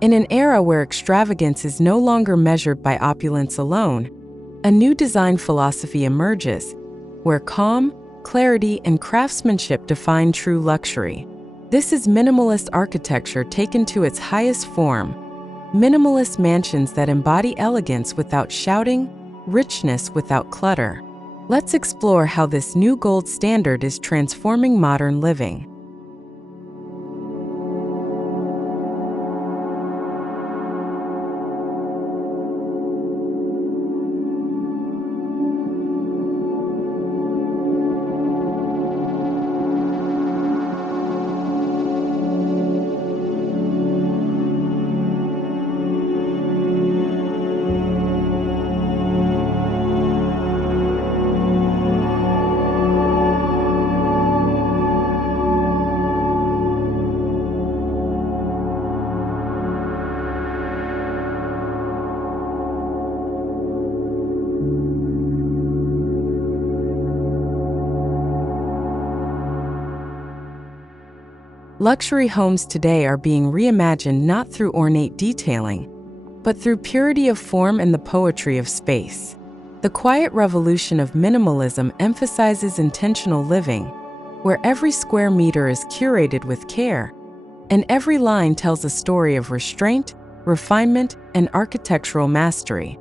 In an era where extravagance is no longer measured by opulence alone, a new design philosophy emerges, where calm, clarity, and craftsmanship define true luxury. This is minimalist architecture taken to its highest form, minimalist mansions that embody elegance without shouting, richness without clutter. Let's explore how this new gold standard is transforming modern living. Luxury homes today are being reimagined not through ornate detailing, but through purity of form and the poetry of space. The quiet revolution of minimalism emphasizes intentional living, where every square meter is curated with care, and every line tells a story of restraint, refinement, and architectural mastery.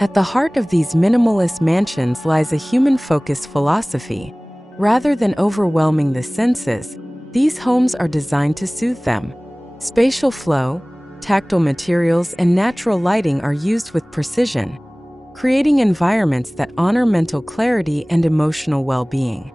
At the heart of these minimalist mansions lies a human-focused philosophy. Rather than overwhelming the senses, these homes are designed to soothe them. Spatial flow, tactile materials, and natural lighting are used with precision, creating environments that honor mental clarity and emotional well-being.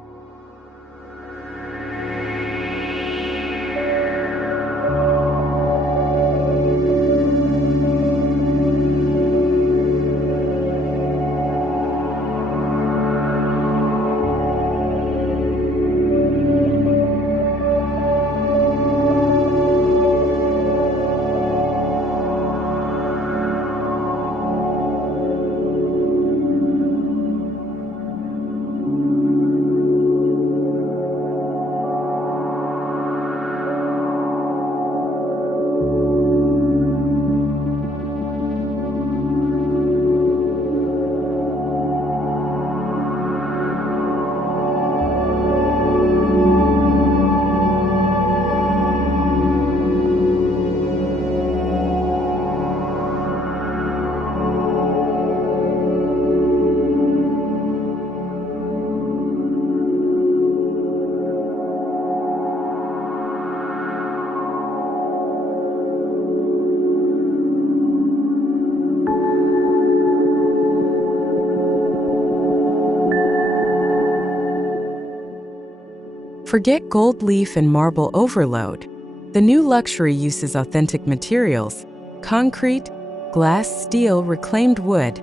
Forget gold leaf and marble overload. The new luxury uses authentic materials: concrete, glass, steel, reclaimed wood,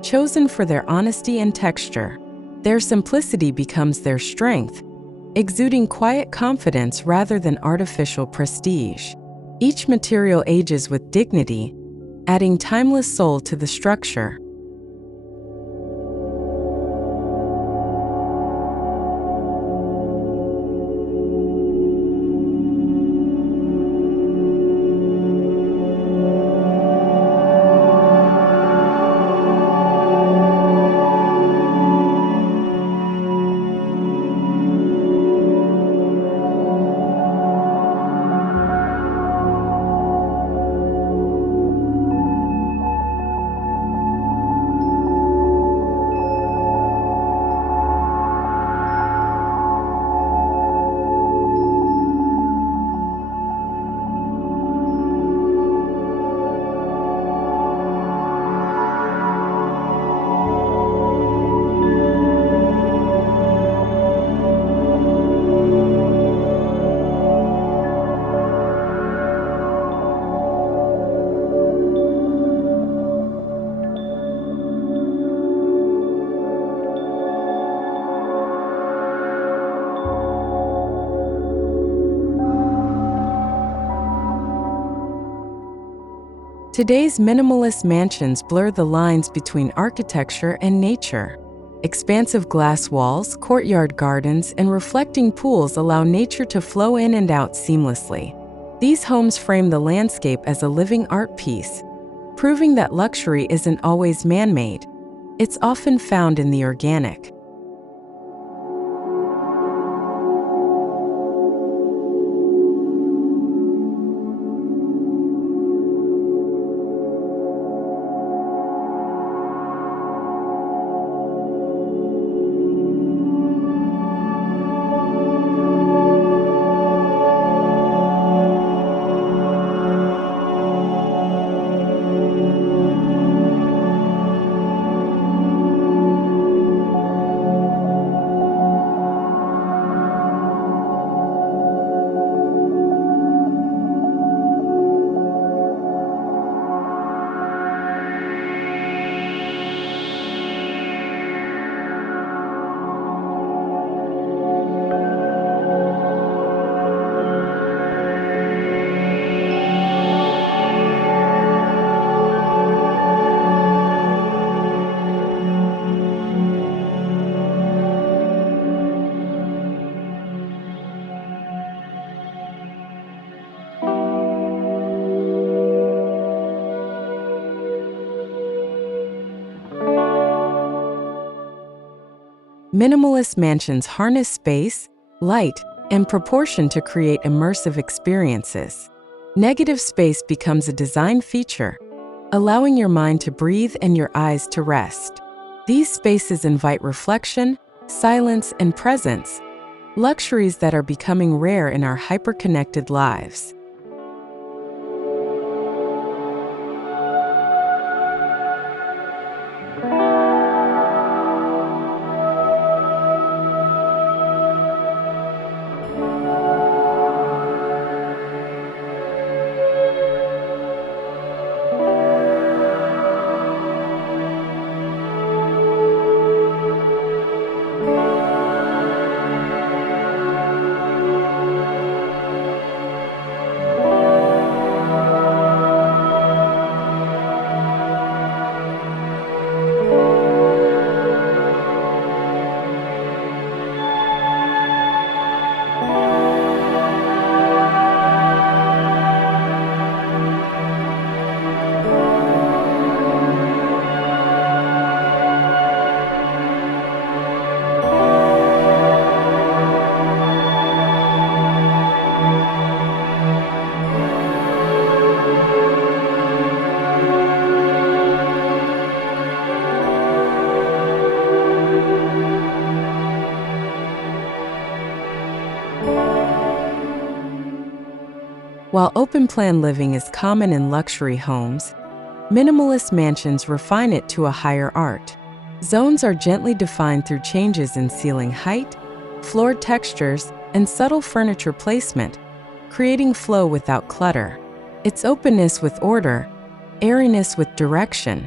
chosen for their honesty and texture. Their simplicity becomes their strength, exuding quiet confidence rather than artificial prestige. Each material ages with dignity, adding timeless soul to the structure. Today's minimalist mansions blur the lines between architecture and nature. Expansive glass walls, courtyard gardens, and reflecting pools allow nature to flow in and out seamlessly. These homes frame the landscape as a living art piece, proving that luxury isn't always man-made. It's often found in the organic. Minimalist mansions harness space, light, and proportion to create immersive experiences. Negative space becomes a design feature, allowing your mind to breathe and your eyes to rest. These spaces invite reflection, silence, and presence, luxuries that are becoming rare in our hyper-connected lives. While open-plan living is common in luxury homes, minimalist mansions refine it to a higher art. Zones are gently defined through changes in ceiling height, floor textures, and subtle furniture placement, creating flow without clutter. It's openness with order, airiness with direction.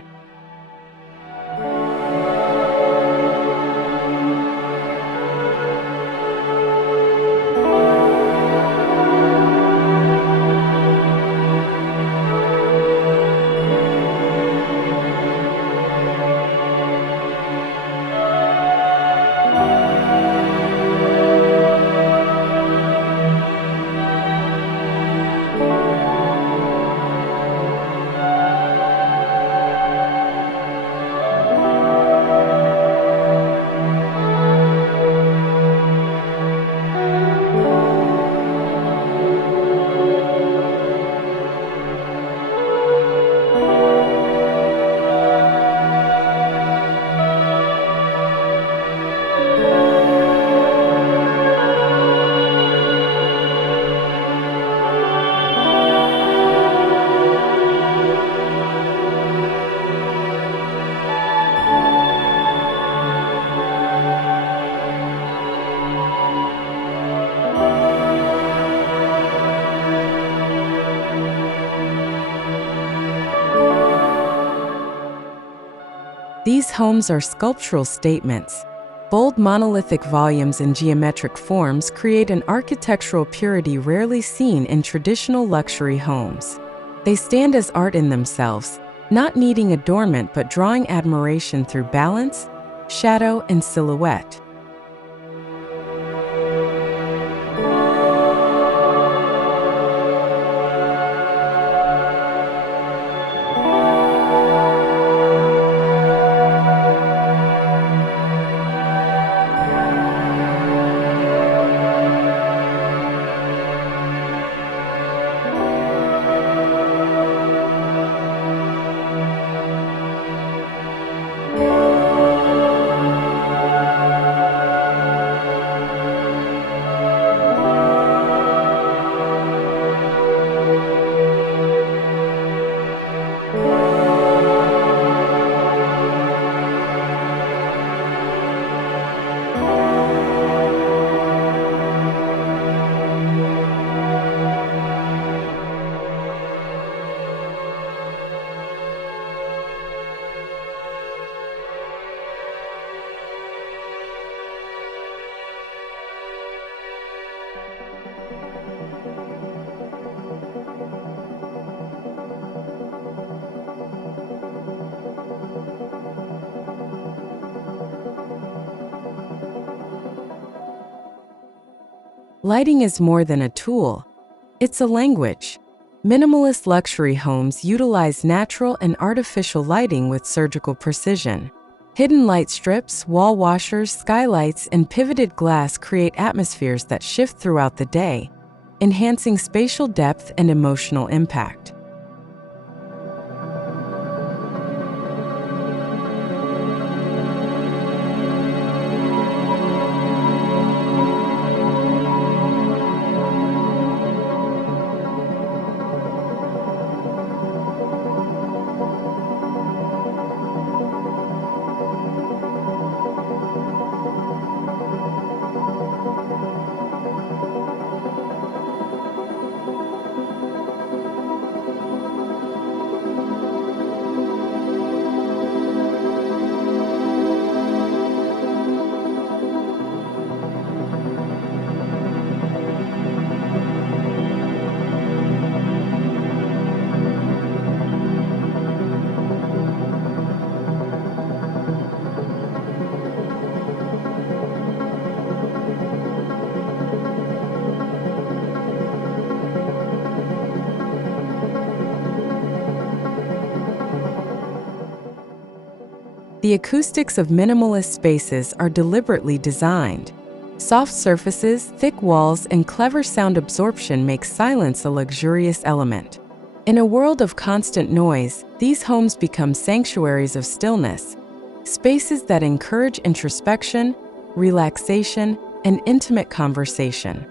These homes are sculptural statements. Bold monolithic volumes and geometric forms create an architectural purity rarely seen in traditional luxury homes. They stand as art in themselves, not needing adornment but drawing admiration through balance, shadow, and silhouette. Lighting is more than a tool. It's a language. Minimalist luxury homes utilize natural and artificial lighting with surgical precision. Hidden light strips, wall washers, skylights, and pivoted glass create atmospheres that shift throughout the day, enhancing spatial depth and emotional impact. The acoustics of minimalist spaces are deliberately designed. Soft surfaces, thick walls, and clever sound absorption make silence a luxurious element. In a world of constant noise, these homes become sanctuaries of stillness, spaces that encourage introspection, relaxation, and intimate conversation.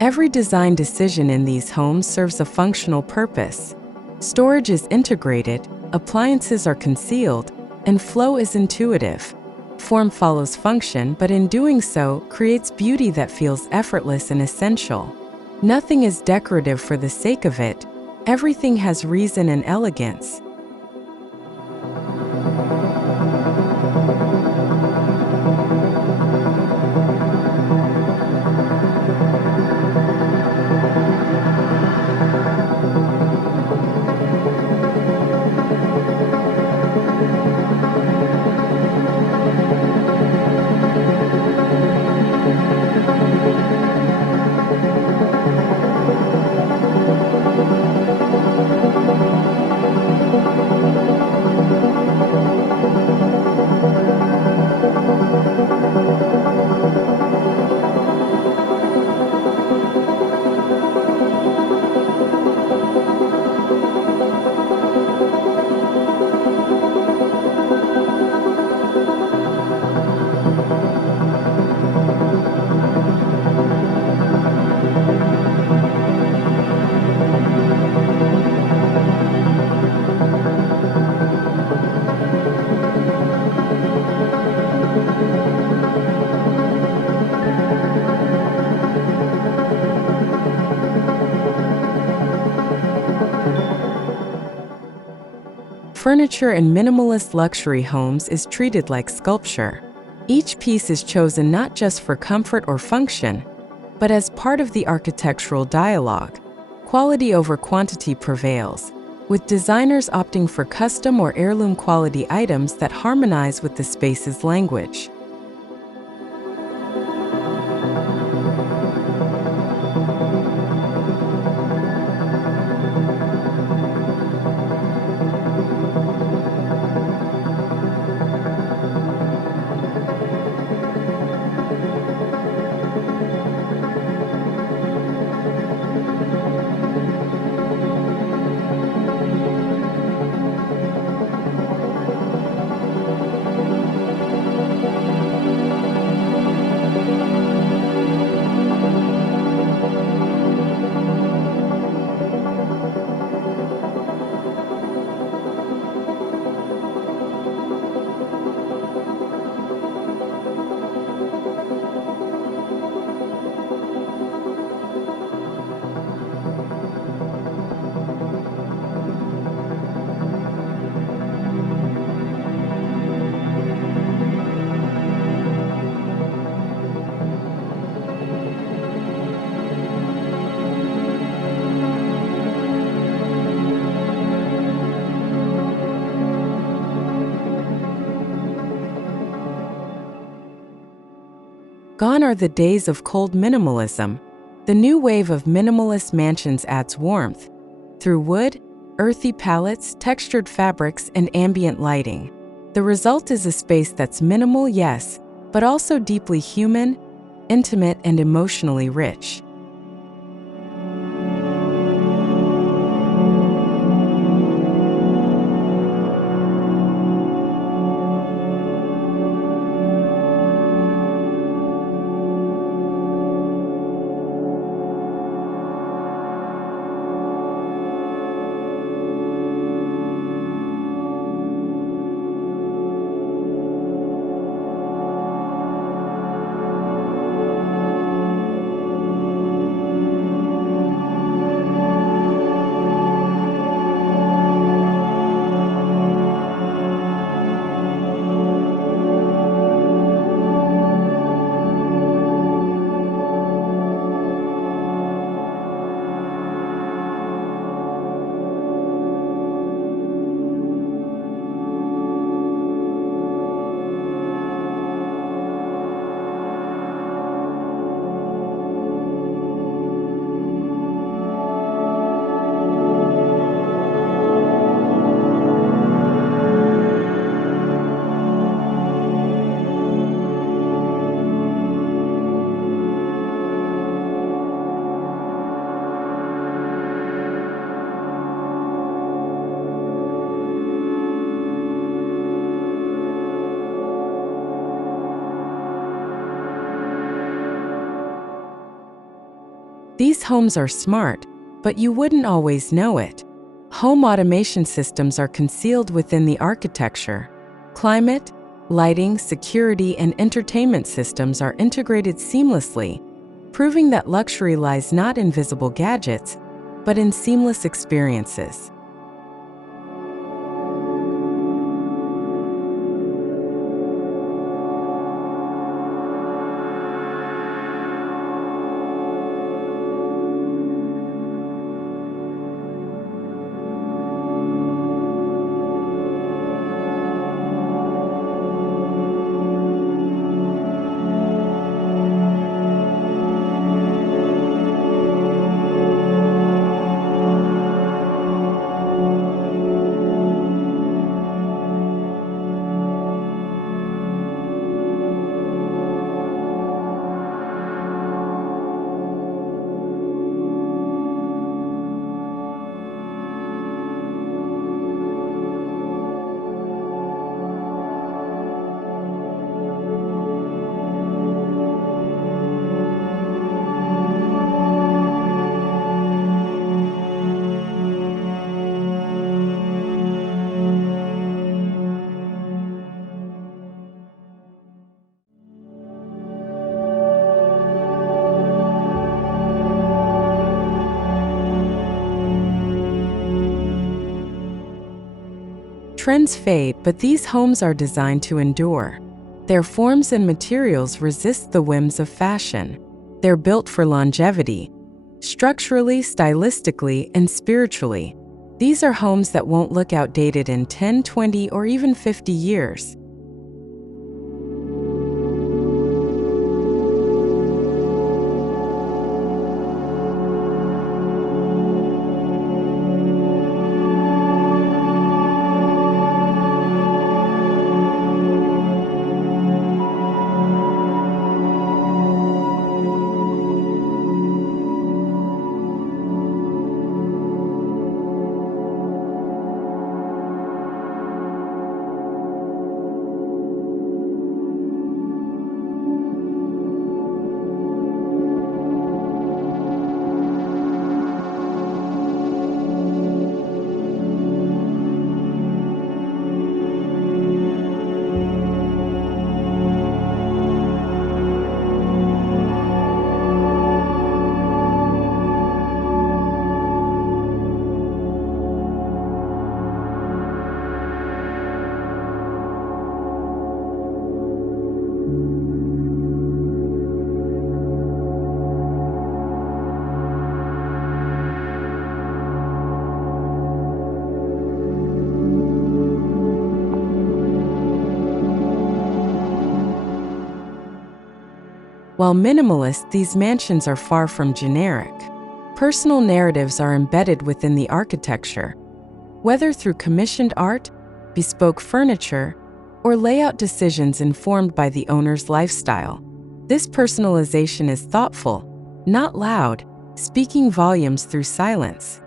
Every design decision in these homes serves a functional purpose. Storage is integrated, appliances are concealed, and flow is intuitive. Form follows function, but in doing so, creates beauty that feels effortless and essential. Nothing is decorative for the sake of it. Everything has reason and elegance. Furniture in minimalist luxury homes is treated like sculpture. Each piece is chosen not just for comfort or function, but as part of the architectural dialogue. Quality over quantity prevails, with designers opting for custom or heirloom quality items that harmonize with the space's language. Gone are the days of cold minimalism. The new wave of minimalist mansions adds warmth through wood, earthy palettes, textured fabrics, and ambient lighting. The result is a space that's minimal, yes, but also deeply human, intimate, and emotionally rich. These homes are smart, but you wouldn't always know it. Home automation systems are concealed within the architecture. Climate, lighting, security, and entertainment systems are integrated seamlessly, proving that luxury lies not in visible gadgets, but in seamless experiences. Trends fade, but these homes are designed to endure. Their forms and materials resist the whims of fashion. They're built for longevity, structurally, stylistically, and spiritually. These are homes that won't look outdated in 10, 20, or even 50 years. While minimalist, these mansions are far from generic. Personal narratives are embedded within the architecture, whether through commissioned art, bespoke furniture, or layout decisions informed by the owner's lifestyle. This personalization is thoughtful, not loud, speaking volumes through silence.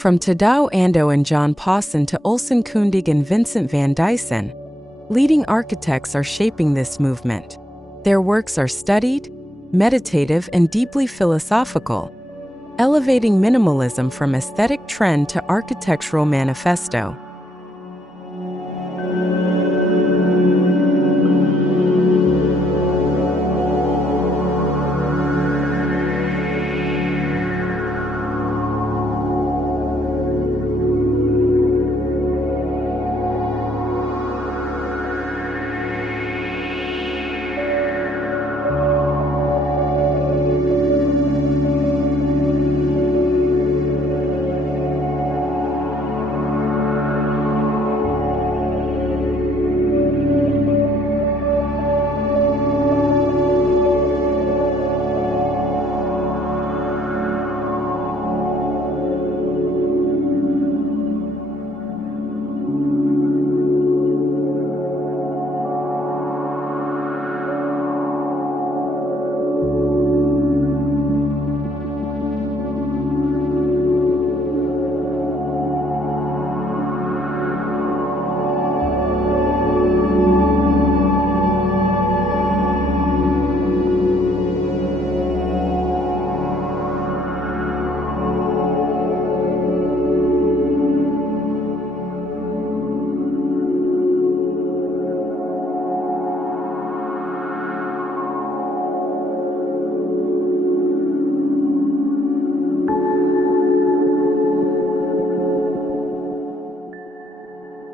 From Tadao Ando and John Pawson to Ulsan Kundig and Vincent van Dyson, leading architects are shaping this movement. Their works are studied, meditative, and deeply philosophical, elevating minimalism from aesthetic trend to architectural manifesto.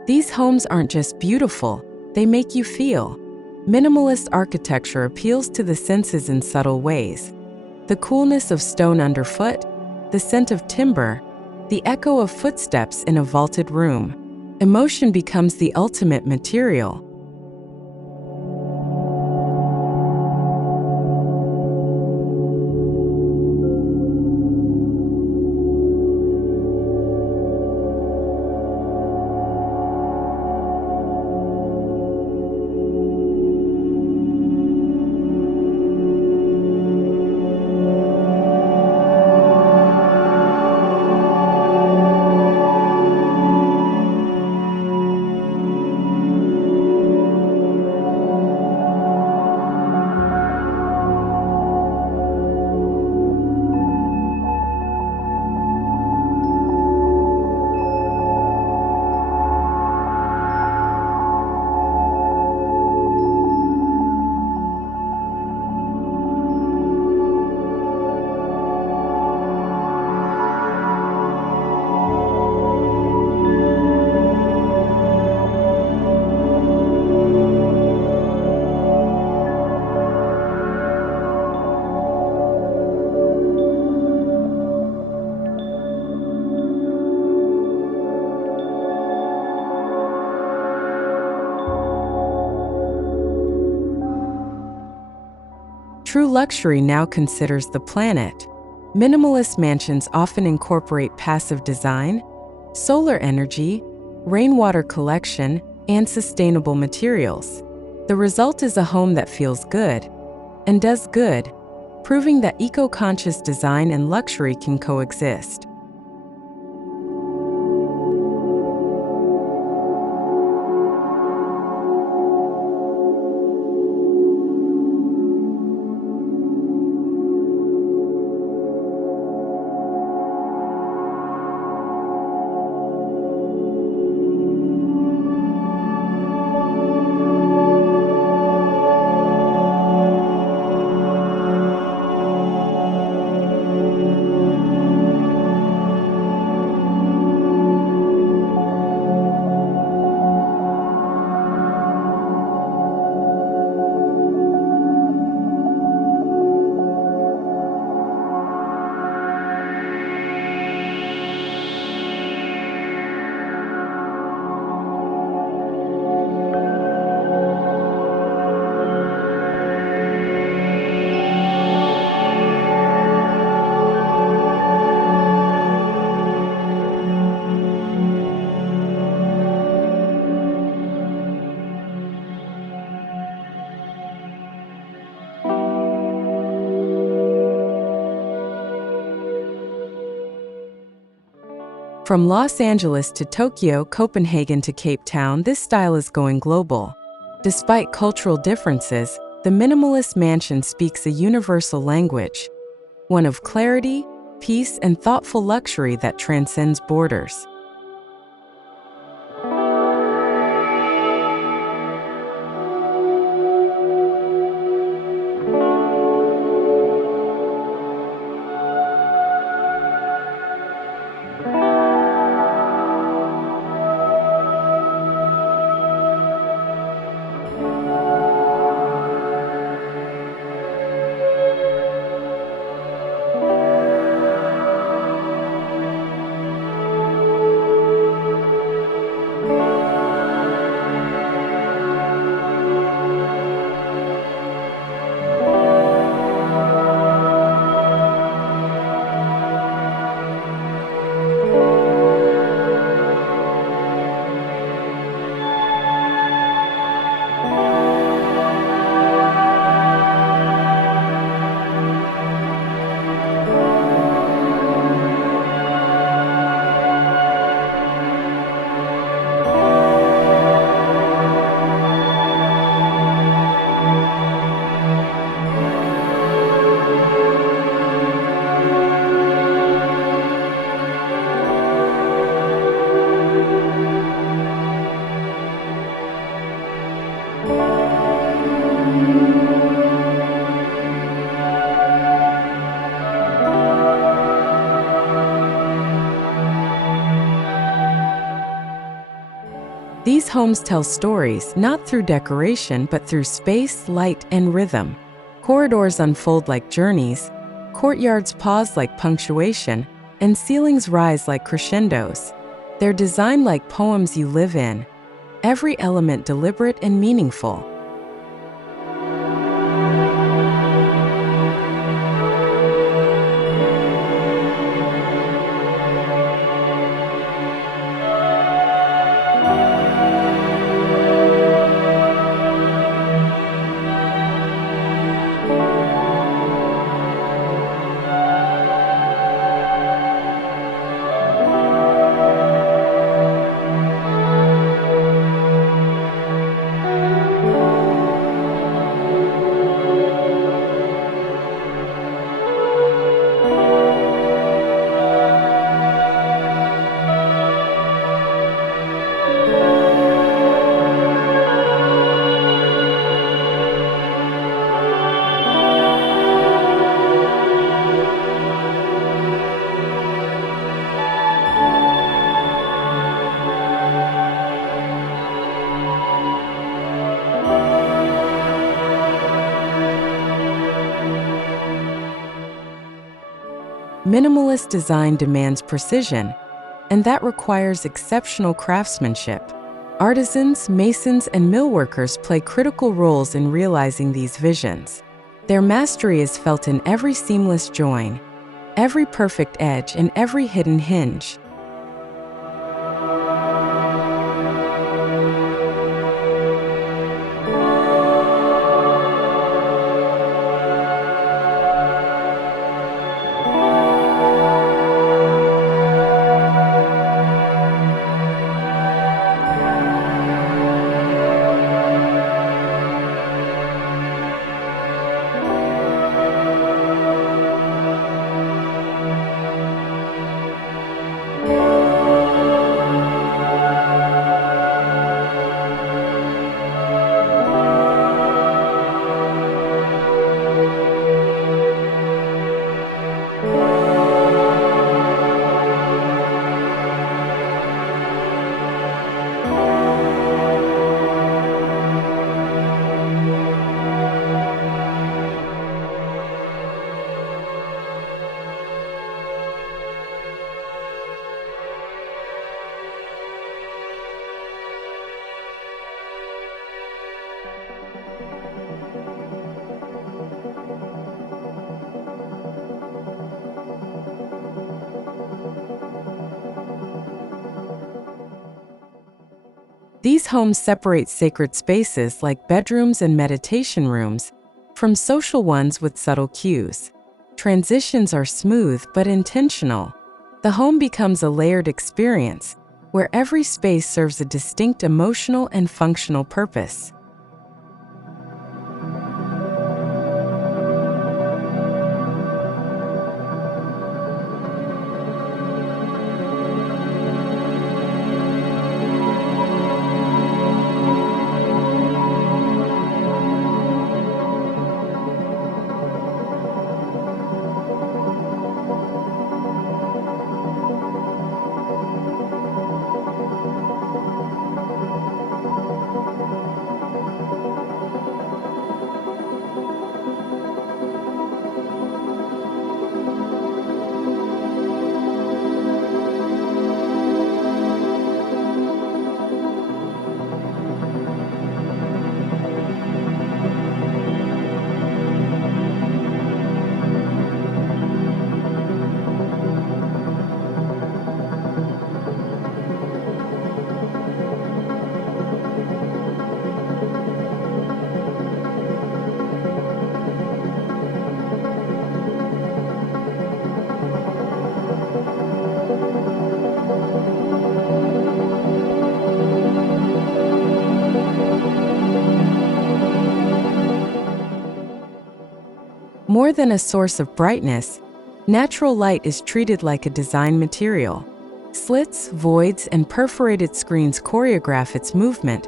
These homes aren't just beautiful, they make you feel. Minimalist architecture appeals to the senses in subtle ways. The coolness of stone underfoot, the scent of timber, the echo of footsteps in a vaulted room. Emotion becomes the ultimate material. True luxury now considers the planet. Minimalist mansions often incorporate passive design, solar energy, rainwater collection, and sustainable materials. The result is a home that feels good and does good, proving that eco-conscious design and luxury can coexist. From Los Angeles to Tokyo, Copenhagen to Cape Town, this style is going global. Despite cultural differences, the minimalist mansion speaks a universal language, one of clarity, peace, and thoughtful luxury that transcends borders. These homes tell stories not through decoration but through space, light, and rhythm. Corridors unfold like journeys, courtyards pause like punctuation, and ceilings rise like crescendos. They're designed like poems you live in, every element deliberate and meaningful. Minimalist design demands precision, and that requires exceptional craftsmanship. Artisans, masons, and millworkers play critical roles in realizing these visions. Their mastery is felt in every seamless join, every perfect edge, and every hidden hinge. These homes separate sacred spaces like bedrooms and meditation rooms from social ones with subtle cues. Transitions are smooth but intentional. The home becomes a layered experience where every space serves a distinct emotional and functional purpose. More than a source of brightness, natural light is treated like a design material. Slits, voids, and perforated screens choreograph its movement,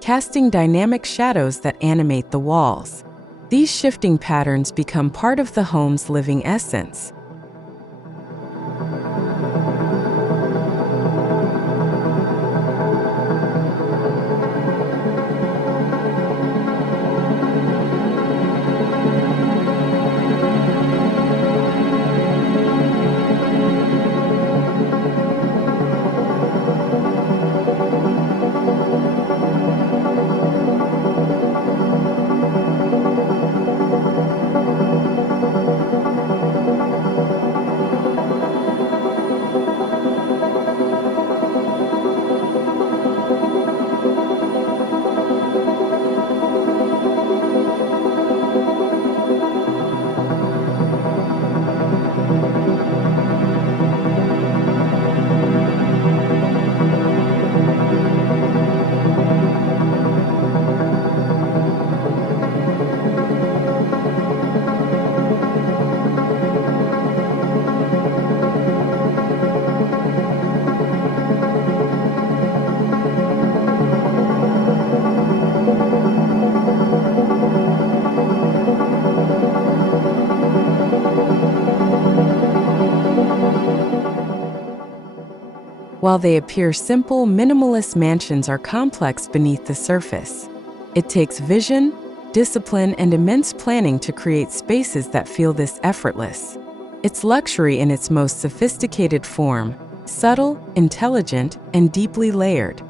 casting dynamic shadows that animate the walls. These shifting patterns become part of the home's living essence. While they appear simple, minimalist mansions are complex beneath the surface. It takes vision, discipline, and immense planning to create spaces that feel this effortless. It's luxury in its most sophisticated form, subtle, intelligent, and deeply layered.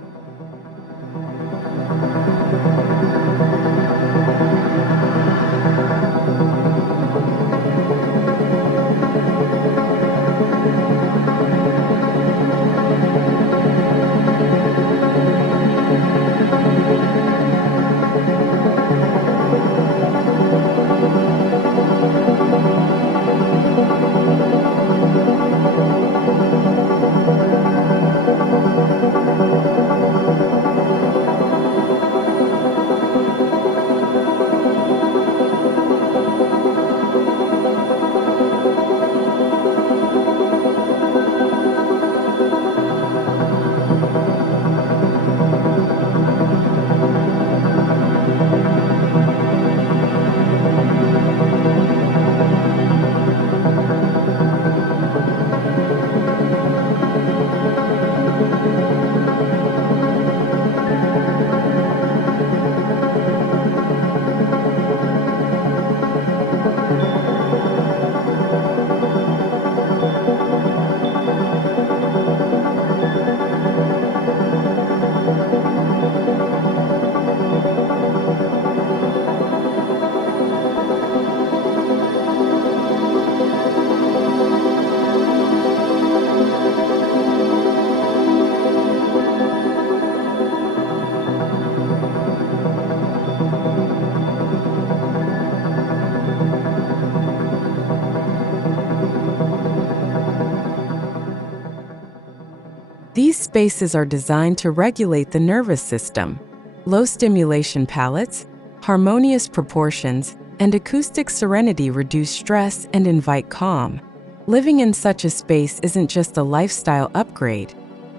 These spaces are designed to regulate the nervous system. Low stimulation palettes, harmonious proportions, and acoustic serenity reduce stress and invite calm. Living in such a space isn't just a lifestyle upgrade,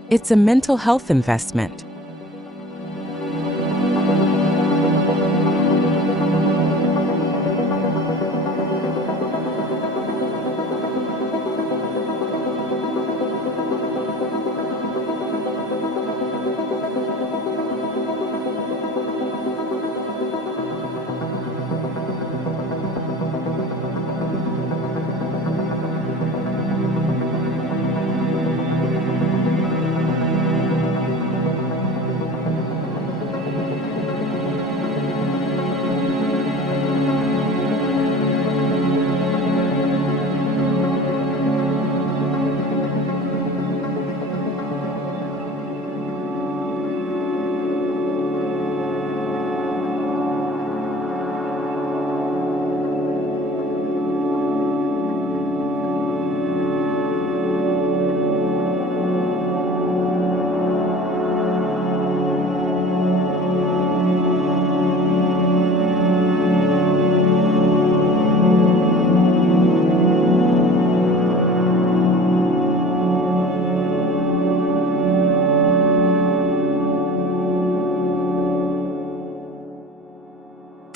it's a mental health investment.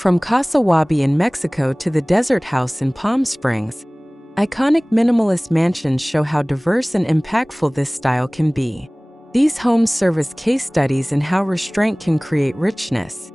From Casa Wabi in Mexico to the Desert House in Palm Springs, iconic minimalist mansions show how diverse and impactful this style can be. These homes serve as case studies in how restraint can create richness.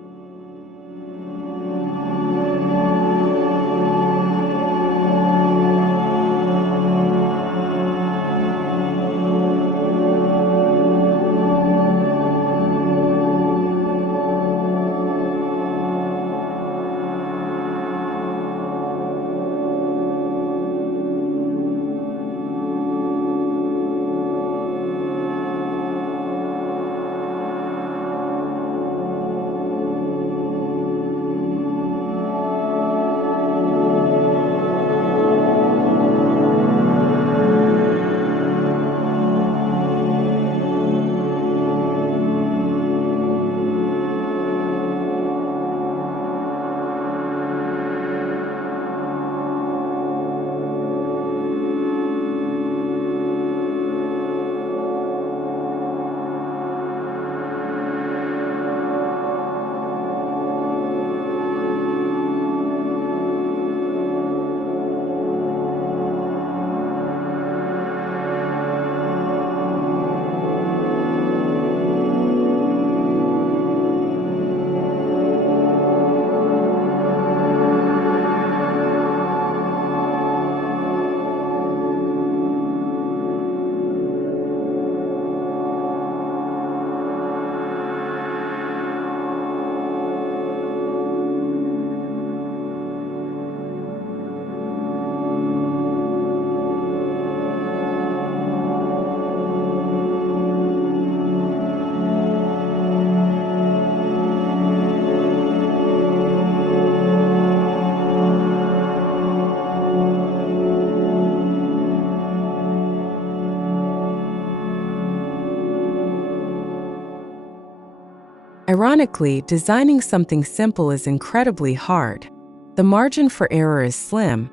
Ironically, designing something simple is incredibly hard. The margin for error is slim,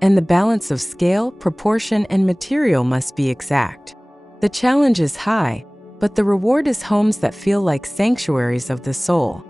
and the balance of scale, proportion, and material must be exact. The challenge is high, but the reward is homes that feel like sanctuaries of the soul.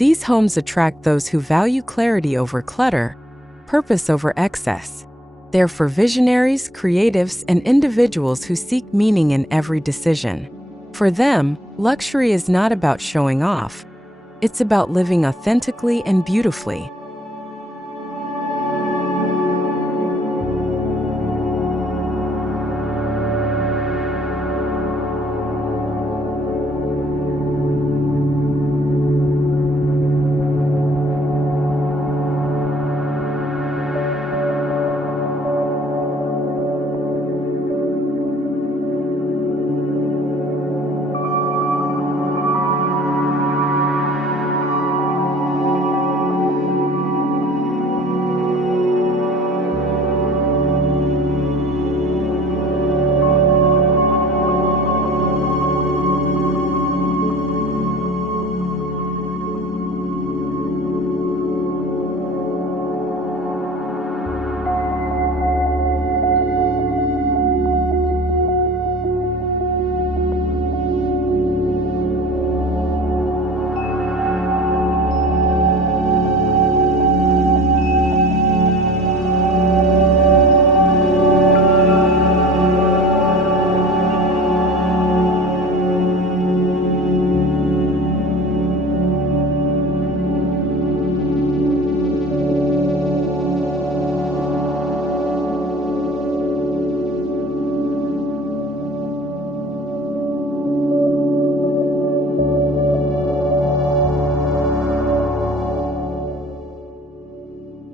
These homes attract those who value clarity over clutter, purpose over excess. They're for visionaries, creatives, and individuals who seek meaning in every decision. For them, luxury is not about showing off. It's about living authentically and beautifully.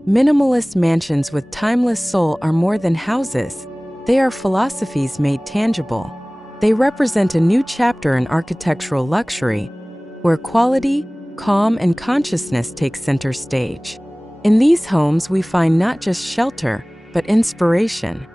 Minimalist mansions with timeless soul are more than houses. They are philosophies made tangible. They represent a new chapter in architectural luxury, where quality, calm, and consciousness take center stage. In these homes, we find not just shelter, but inspiration.